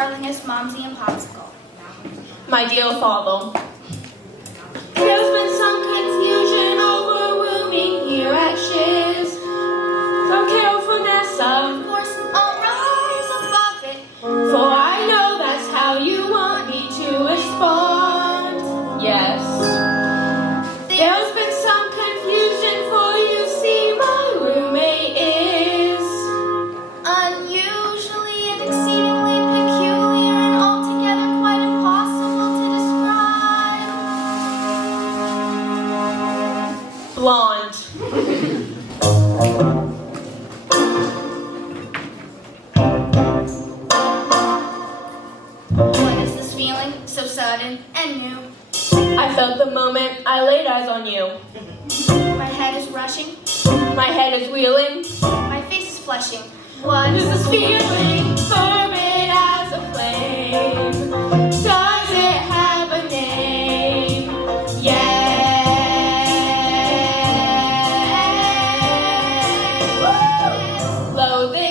darlingest Momsy and Popsicle. My dear father. There's been some confusion over rooming here at Shiz. From carefulness Of course, I'll rise above it. for I know that's how you want me to respond. Yes. There's been some confusion, for you see my roommate is Unusually and exceedingly peculiar and altogether quite impossible to describe. blonde. What is this feeling, so sudden and new? I felt the moment I laid eyes on you. My head is rushing, My head is wheeling. my face is flushing. What is This this feeling, fervent as a flame. Does it have a name? Yes. Loathing